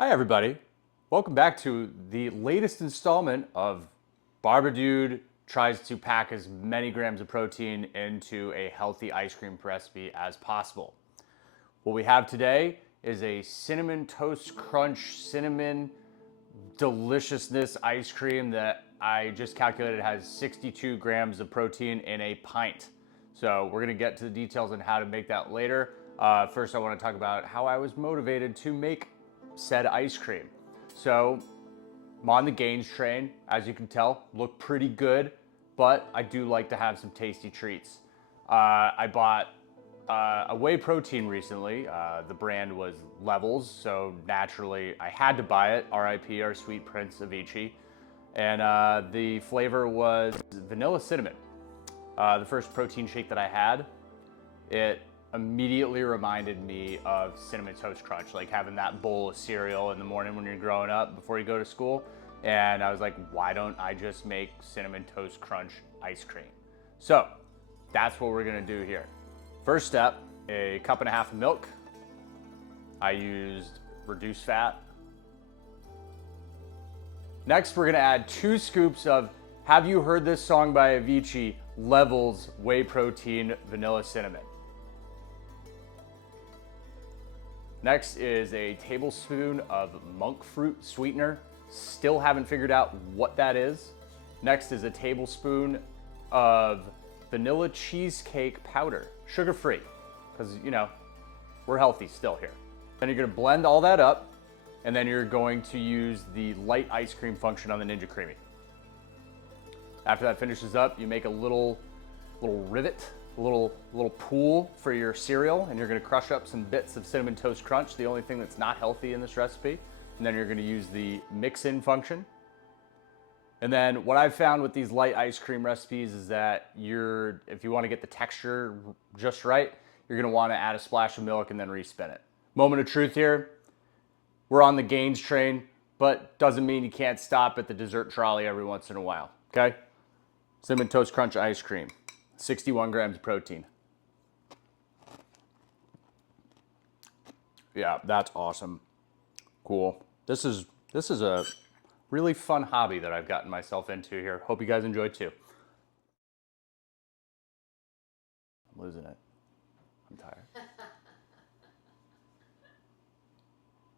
Hi everybody, welcome back to the latest installment of Barbadude tries to pack as many grams of protein into a healthy ice cream recipe as possible. What we have today is a cinnamon toast crunch cinnamon deliciousness ice cream that I just calculated has 62 grams of protein in a pint. So we're gonna get to the details on how to make that later. First I wanna talk about how I was motivated to make said ice cream. So I'm on the gains train, as you can tell, look pretty good, but I do like to have some tasty treats. I bought a whey protein recently. The brand was Levels, so naturally I had to buy it. RIP, our sweet Prince Avicii. And the flavor was vanilla cinnamon. The first protein shake that I had, it immediately reminded me of Cinnamon Toast Crunch, like having that bowl of cereal in the morning when you're growing up before you go to school. And I was like, why don't I just make Cinnamon Toast Crunch ice cream? So that's what we're gonna do here. First step, a cup and a half of milk. I used reduced fat. Next, we're gonna add 2 scoops of, have you heard this song by Avicii, Levels Whey Protein Vanilla Cinnamon. Next is a tablespoon of monkfruit sweetener. Still haven't figured out what that is. Next is a tablespoon of vanilla cheesecake powder, sugar-free, because you know, we're healthy still here. Then you're gonna blend all that up, and then you're going to use the light ice cream function on the Ninja Creami. After that finishes up, you make a little rivet, a little pool for your cereal, and you're gonna crush up some bits of Cinnamon Toast Crunch, the only thing that's not healthy in this recipe. And then you're gonna use the mix-in function. And then what I've found with these light ice cream recipes is that if you wanna get the texture just right, you're gonna wanna add a splash of milk and then respin it. Moment of truth here, we're on the gains train, but doesn't mean you can't stop at the dessert trolley every once in a while, okay? Cinnamon Toast Crunch ice cream. 61 grams of protein. Yeah, that's awesome. Cool. This is a really fun hobby that I've gotten myself into here. Hope you guys enjoy too. I'm losing it.